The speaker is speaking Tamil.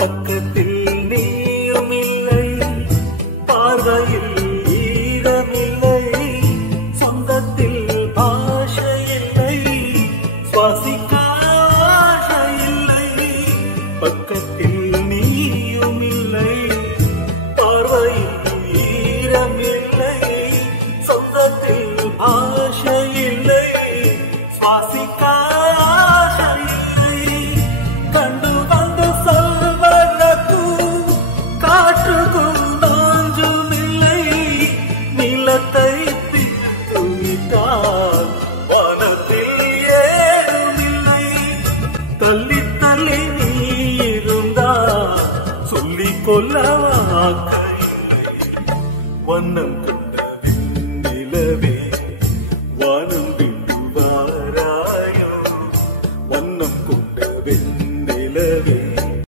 பக்கத்தில் நீயும் இல்லை, பார்வையில் ஈரமில்லை, சொந்தத்தில் ஆசை இல்லை, சுவாசிக்க ஆசை இல்லை. பக்கத்தில் நீயும் இல்லை, பார்வையில் ஈரமில்லை, சொந்தத்தில் ஆசை இல்லை, சுவாசிக்க ஆசை இல்லை. கண்டு வந்து சொல்வதற்கும் காற்றுக்கும் தாஞ்சுமில்லை, நிலத்தை பிடித்துவிட்டால் வானத்தில் ஏறுமில்லை. தள்ளி தள்ளி நீ இருந்தால் சொல்லிக் கொள்ளவா கையில்லை, வண்ணம்